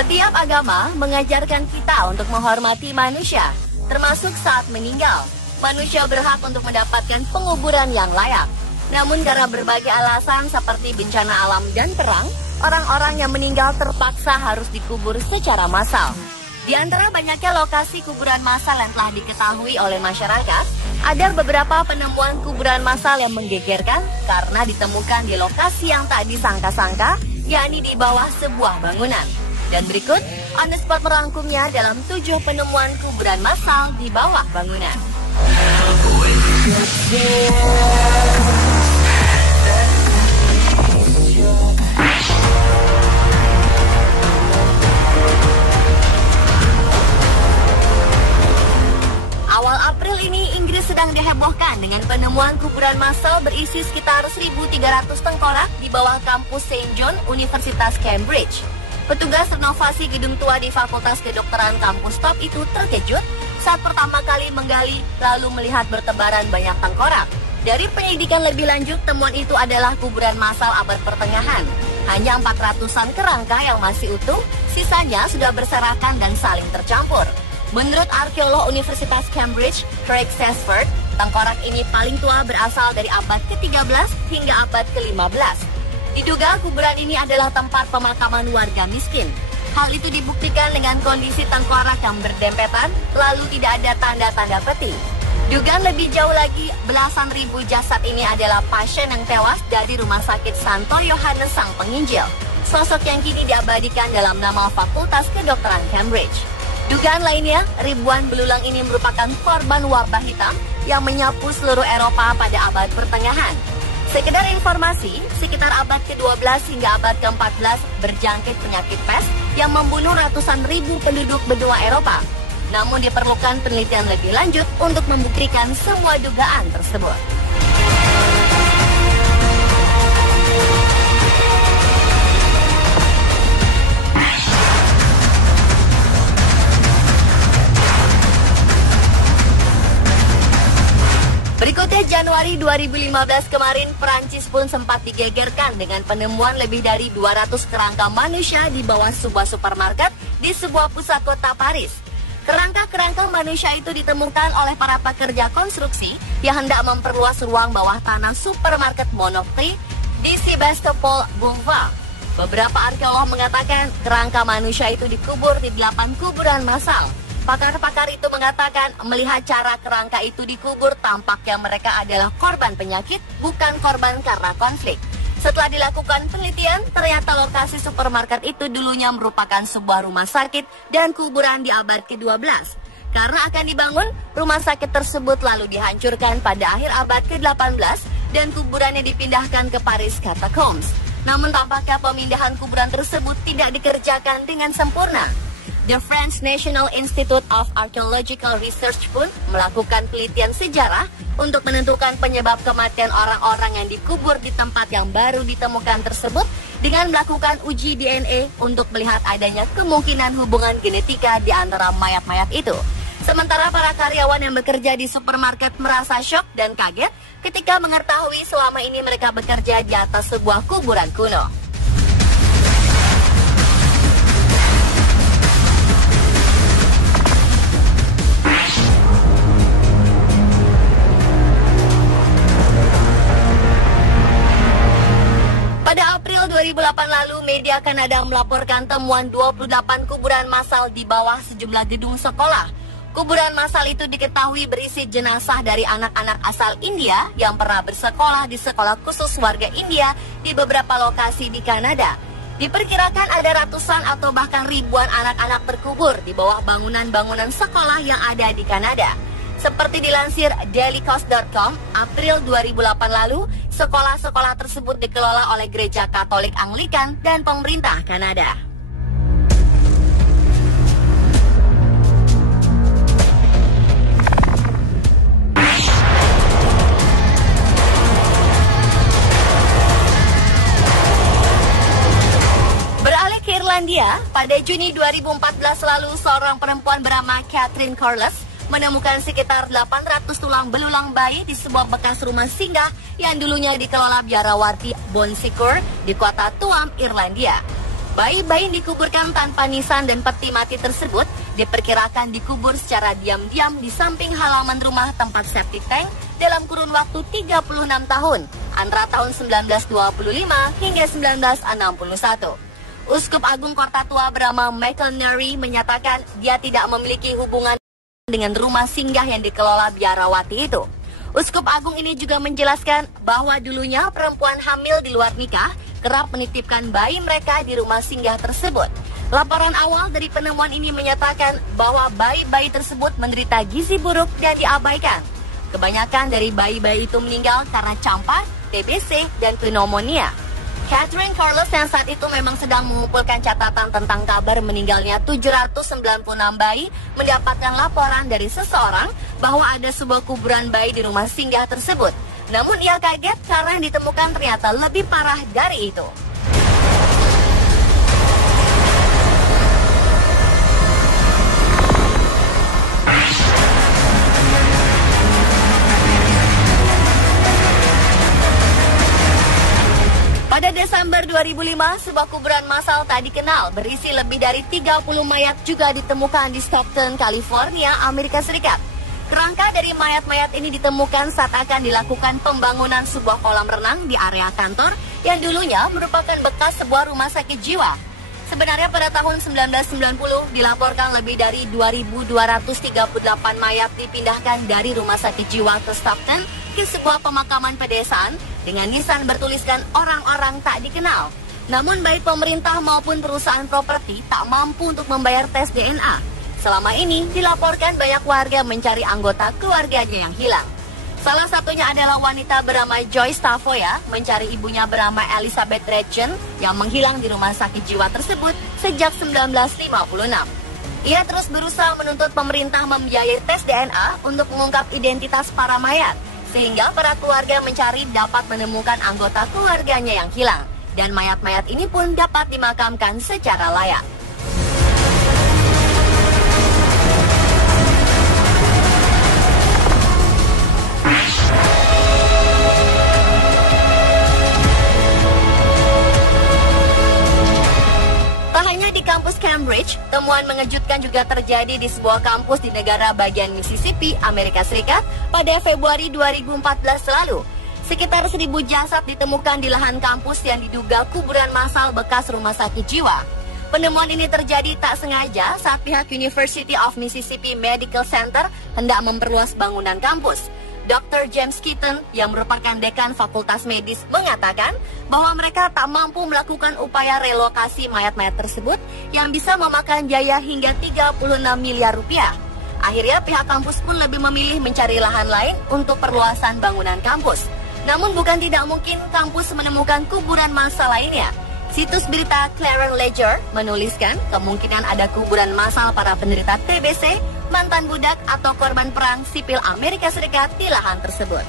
Setiap agama mengajarkan kita untuk menghormati manusia, termasuk saat meninggal. Manusia berhak untuk mendapatkan penguburan yang layak. Namun karena berbagai alasan seperti bencana alam dan perang, orang-orang yang meninggal terpaksa harus dikubur secara massal. Di antara banyaknya lokasi kuburan massal yang telah diketahui oleh masyarakat, ada beberapa penemuan kuburan massal yang menggegerkan karena ditemukan di lokasi yang tak disangka-sangka, yakni di bawah sebuah bangunan. Dan berikut, on the spot merangkumnya dalam 7 penemuan kuburan massal di bawah bangunan. Awal April ini, Inggris sedang dihebohkan dengan penemuan kuburan massal berisi sekitar 1.300 tengkorak di bawah kampus St. John, Universitas Cambridge. Petugas renovasi gedung tua di Fakultas Kedokteran kampus top itu terkejut saat pertama kali menggali lalu melihat bertebaran banyak tengkorak. Dari penyelidikan lebih lanjut, temuan itu adalah kuburan massal abad pertengahan. Hanya 400-an kerangka yang masih utuh, sisanya sudah berserakan dan saling tercampur. Menurut arkeolog Universitas Cambridge, Craig Sesford, tengkorak ini paling tua berasal dari abad ke-13 hingga abad ke-15. Diduga kuburan ini adalah tempat pemakaman warga miskin. Hal itu dibuktikan dengan kondisi tengkorak yang berdempetan, lalu tidak ada tanda-tanda peti. Dugaan lebih jauh lagi, belasan ribu jasad ini adalah pasien yang tewas dari Rumah Sakit Santo Yohanes Sang Penginjil. Sosok yang kini diabadikan dalam nama Fakultas Kedokteran Cambridge. Dugaan lainnya, ribuan belulang ini merupakan korban wabah hitam yang menyapu seluruh Eropa pada abad pertengahan. Sekedar informasi, sekitar abad ke-12 hingga abad ke-14 berjangkit penyakit pes yang membunuh ratusan ribu penduduk benua Eropa. Namun diperlukan penelitian lebih lanjut untuk membuktikan semua dugaan tersebut. Berikutnya, Januari 2015 kemarin, Prancis pun sempat digegerkan dengan penemuan lebih dari 200 kerangka manusia di bawah sebuah supermarket di sebuah pusat kota Paris. Kerangka-kerangka manusia itu ditemukan oleh para pekerja konstruksi yang hendak memperluas ruang bawah tanah supermarket Monoprix di Sebastopol Boulevard. Beberapa arkeolog mengatakan kerangka manusia itu dikubur di 8 kuburan massal. Pakar-pakar itu mengatakan melihat cara kerangka itu dikubur tampaknya mereka adalah korban penyakit, bukan korban karena konflik. Setelah dilakukan penelitian, ternyata lokasi supermarket itu dulunya merupakan sebuah rumah sakit dan kuburan di abad ke-12. Karena akan dibangun, rumah sakit tersebut lalu dihancurkan pada akhir abad ke-18 dan kuburannya dipindahkan ke Paris Catacombs. Namun tampaknya pemindahan kuburan tersebut tidak dikerjakan dengan sempurna. The French National Institute of Archaeological Research pun melakukan penelitian sejarah untuk menentukan penyebab kematian orang-orang yang dikubur di tempat yang baru ditemukan tersebut dengan melakukan uji DNA untuk melihat adanya kemungkinan hubungan genetika di antara mayat-mayat itu. Sementara para karyawan yang bekerja di supermarket merasa syok dan kaget ketika mengetahui selama ini mereka bekerja di atas sebuah kuburan kuno. Pada April 2008 lalu, media Kanada melaporkan temuan 28 kuburan massal di bawah sejumlah gedung sekolah. Kuburan massal itu diketahui berisi jenazah dari anak-anak asal India yang pernah bersekolah di sekolah khusus warga India di beberapa lokasi di Kanada. Diperkirakan ada ratusan atau bahkan ribuan anak-anak terkubur di bawah bangunan-bangunan sekolah yang ada di Kanada. Seperti dilansir dailycoast.com, April 2008 lalu, sekolah-sekolah tersebut dikelola oleh Gereja Katolik Anglikan dan pemerintah Kanada. Beralih ke Irlandia, pada Juni 2014 lalu, seorang perempuan bernama Catherine Corliss menemukan sekitar 800 tulang belulang bayi di sebuah bekas rumah singgah yang dulunya dikelola biarawarti Bon Secours di kota Tuam, Irlandia. Bayi-bayi yang dikuburkan tanpa nisan dan peti mati tersebut diperkirakan dikubur secara diam-diam di samping halaman rumah tempat septic tank dalam kurun waktu 36 tahun, antara tahun 1925 hingga 1961. Uskup Agung Kota Tua bernama Michael Neary menyatakan dia tidak memiliki hubungan dengan rumah singgah yang dikelola biarawati itu. Uskup Agung ini juga menjelaskan bahwa dulunya perempuan hamil di luar nikah kerap menitipkan bayi mereka di rumah singgah tersebut. Laporan awal dari penemuan ini menyatakan bahwa bayi-bayi tersebut menderita gizi buruk dan diabaikan. Kebanyakan dari bayi-bayi itu meninggal karena campak, TBC, dan pneumonia. Catherine Carlos yang saat itu memang sedang mengumpulkan catatan tentang kabar meninggalnya 796 bayi mendapatkan laporan dari seseorang bahwa ada sebuah kuburan bayi di rumah singgah tersebut. Namun ia kaget karena yang ditemukan ternyata lebih parah dari itu. Pada Desember 2005, sebuah kuburan massal tak dikenal berisi lebih dari 30 mayat juga ditemukan di Stockton, California, Amerika Serikat. Kerangka dari mayat-mayat ini ditemukan saat akan dilakukan pembangunan sebuah kolam renang di area kantor yang dulunya merupakan bekas sebuah rumah sakit jiwa. Sebenarnya pada tahun 1990 dilaporkan lebih dari 2.238 mayat dipindahkan dari rumah sakit jiwa ke Stockton ke sebuah pemakaman pedesaan dengan nisan bertuliskan orang-orang tak dikenal. Namun baik pemerintah maupun perusahaan properti tak mampu untuk membayar tes DNA. Selama ini dilaporkan banyak warga mencari anggota keluarganya yang hilang. Salah satunya adalah wanita bernama Joyce Tavoya mencari ibunya bernama Elizabeth Retchen yang menghilang di rumah sakit jiwa tersebut sejak 1956. Ia terus berusaha menuntut pemerintah membiayai tes DNA untuk mengungkap identitas para mayat, sehingga para keluarga mencari dapat menemukan anggota keluarganya yang hilang, dan mayat-mayat ini pun dapat dimakamkan secara layak. Tak hanya di kampus Cambridge, temuan mengejutkan juga terjadi di sebuah kampus di negara bagian Mississippi, Amerika Serikat pada Februari 2014 lalu. Sekitar 1.000 jasad ditemukan di lahan kampus yang diduga kuburan massal bekas rumah sakit jiwa. Penemuan ini terjadi tak sengaja saat pihak University of Mississippi Medical Center hendak memperluas bangunan kampus. Dr. James Keaton yang merupakan dekan Fakultas Medis mengatakan bahwa mereka tak mampu melakukan upaya relokasi mayat-mayat tersebut yang bisa memakan biaya hingga 36 miliar rupiah. Akhirnya pihak kampus pun lebih memilih mencari lahan lain untuk perluasan bangunan kampus. Namun bukan tidak mungkin kampus menemukan kuburan massal lainnya. Situs berita Clarion Ledger menuliskan kemungkinan ada kuburan massal para penderita TBC, mantan budak atau korban perang sipil Amerika Serikat di lahan tersebut.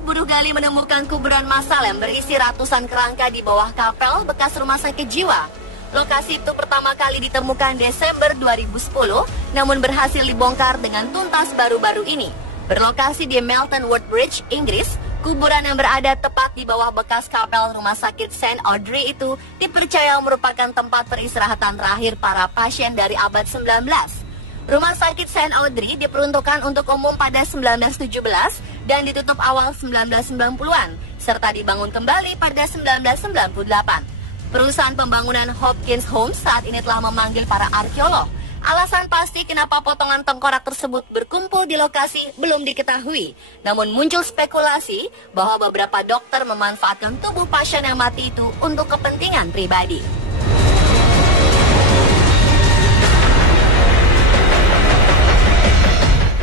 Buruh gali menemukan kuburan massal yang berisi ratusan kerangka di bawah kapel bekas rumah sakit jiwa. Lokasi itu pertama kali ditemukan Desember 2010, namun berhasil dibongkar dengan tuntas baru-baru ini. Berlokasi di Melton Woodbridge, Inggris, kuburan yang berada tepat di bawah bekas kapel rumah sakit St. Audrey itu dipercaya merupakan tempat peristirahatan terakhir para pasien dari abad 19. Rumah sakit St. Audrey diperuntukkan untuk umum pada 1917 dan ditutup awal 1990-an, serta dibangun kembali pada 1998. Perusahaan pembangunan Hopkins Homes saat ini telah memanggil para arkeolog. Alasan pasti kenapa potongan tengkorak tersebut berkumpul di lokasi belum diketahui. Namun muncul spekulasi bahwa beberapa dokter memanfaatkan tubuh pasien yang mati itu untuk kepentingan pribadi.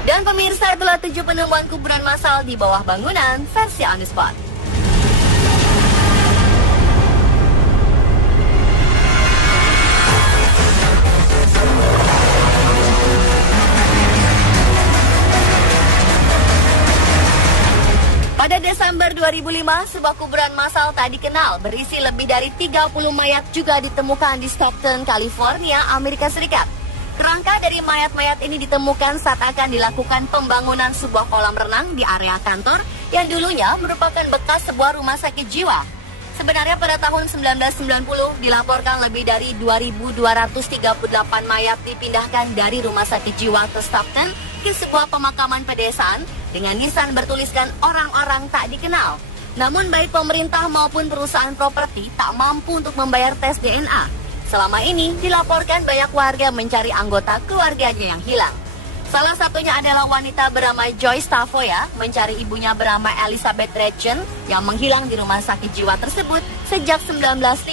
Dan pemirsa, itulah 7 penemuan kuburan massal di bawah bangunan versi On The Spot. Pada Desember 2005, sebuah kuburan massal tak dikenal berisi lebih dari 30 mayat juga ditemukan di Stockton, California, Amerika Serikat. Kerangka dari mayat-mayat ini ditemukan saat akan dilakukan pembangunan sebuah kolam renang di area kantor yang dulunya merupakan bekas sebuah rumah sakit jiwa. Sebenarnya pada tahun 1990 dilaporkan lebih dari 2.238 mayat dipindahkan dari rumah sakit jiwa ke Stockton ke sebuah pemakaman pedesaan dengan nisan bertuliskan orang-orang tak dikenal. Namun baik pemerintah maupun perusahaan properti tak mampu untuk membayar tes DNA. Selama ini dilaporkan banyak warga mencari anggota keluarganya yang hilang. Salah satunya adalah wanita bernama Joyce Tavoya mencari ibunya bernama Elizabeth Retchen yang menghilang di rumah sakit jiwa tersebut sejak 1956.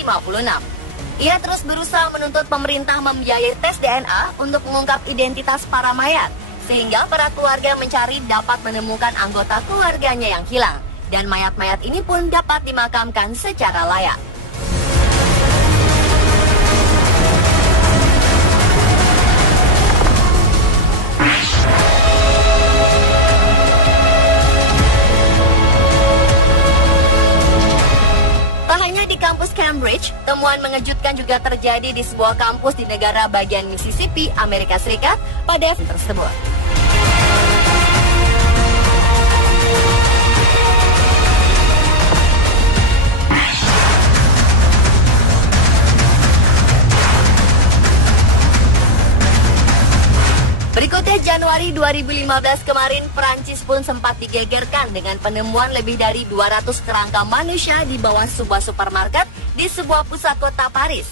Ia terus berusaha menuntut pemerintah membiayai tes DNA untuk mengungkap identitas para mayat, sehingga para keluarga mencari dapat menemukan anggota keluarganya yang hilang, dan mayat-mayat ini pun dapat dimakamkan secara layak. Di kampus Cambridge, temuan mengejutkan juga terjadi di sebuah kampus di negara bagian Mississippi, Amerika Serikat pada event tersebut. Berikutnya, Januari 2015 kemarin, Prancis pun sempat digegerkan dengan penemuan lebih dari 200 kerangka manusia di bawah sebuah supermarket di sebuah pusat kota Paris.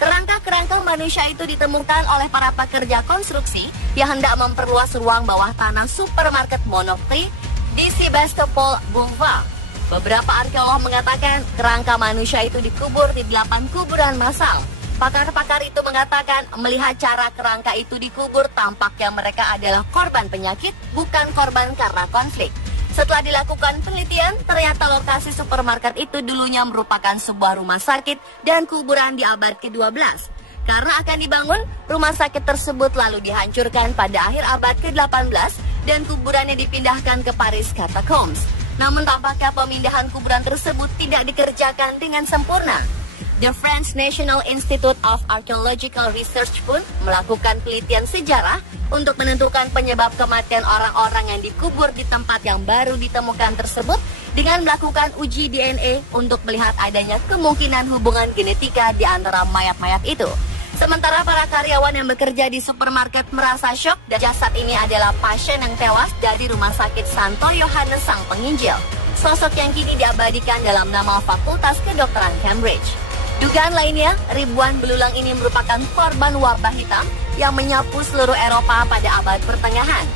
Kerangka-kerangka manusia itu ditemukan oleh para pekerja konstruksi yang hendak memperluas ruang bawah tanah supermarket Monoprix di Sebastopol Boulevard. Beberapa arkeolog mengatakan kerangka manusia itu dikubur di 8 kuburan massal. Pakar-pakar itu mengatakan melihat cara kerangka itu dikubur tampaknya mereka adalah korban penyakit, bukan korban karena konflik. Setelah dilakukan penelitian, ternyata lokasi supermarket itu dulunya merupakan sebuah rumah sakit dan kuburan di abad ke-12. Karena akan dibangun, rumah sakit tersebut lalu dihancurkan pada akhir abad ke-18 dan kuburannya dipindahkan ke Paris Catacombs. Namun tampaknya pemindahan kuburan tersebut tidak dikerjakan dengan sempurna. The French National Institute of Archaeological Research pun melakukan penelitian sejarah untuk menentukan penyebab kematian orang-orang yang dikubur di tempat yang baru ditemukan tersebut dengan melakukan uji DNA untuk melihat adanya kemungkinan hubungan genetika di antara mayat-mayat itu. Sementara para karyawan yang bekerja di supermarket merasa syok dan jasad ini adalah pasien yang tewas dari rumah sakit Santo Yohanes Sang Penginjil. Sosok yang kini diabadikan dalam nama Fakultas Kedokteran Cambridge. Dugaan lainnya, ribuan belulang ini merupakan korban wabah hitam yang menyapu seluruh Eropa pada abad pertengahan.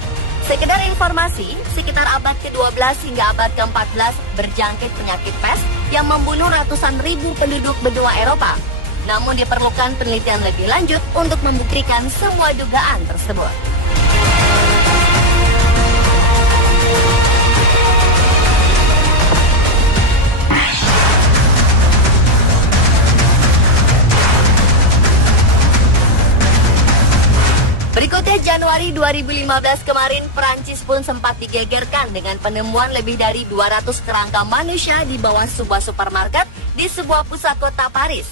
Sekedar informasi, sekitar abad ke-12 hingga abad ke-14 berjangkit penyakit pes yang membunuh ratusan ribu penduduk benua Eropa. Namun diperlukan penelitian lebih lanjut untuk membuktikan semua dugaan tersebut. Berikutnya, Januari 2015 kemarin, Prancis pun sempat digegerkan dengan penemuan lebih dari 200 kerangka manusia di bawah sebuah supermarket di sebuah pusat kota Paris.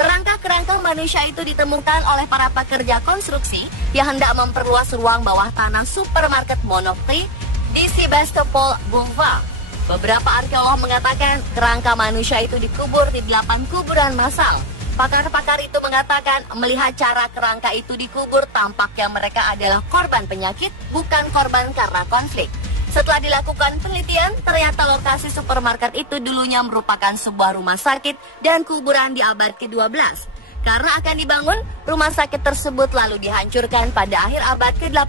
Kerangka-kerangka manusia itu ditemukan oleh para pekerja konstruksi yang hendak memperluas ruang bawah tanah supermarket Monoprix di Sebastopol Boulevard. Beberapa arkeolog mengatakan kerangka manusia itu dikubur di 8 kuburan massal. Pakar-pakar itu mengatakan melihat cara kerangka itu dikubur tampaknya mereka adalah korban penyakit, bukan korban karena konflik. Setelah dilakukan penelitian, ternyata lokasi supermarket itu dulunya merupakan sebuah rumah sakit dan kuburan di abad ke-12. Karena akan dibangun, rumah sakit tersebut lalu dihancurkan pada akhir abad ke-18.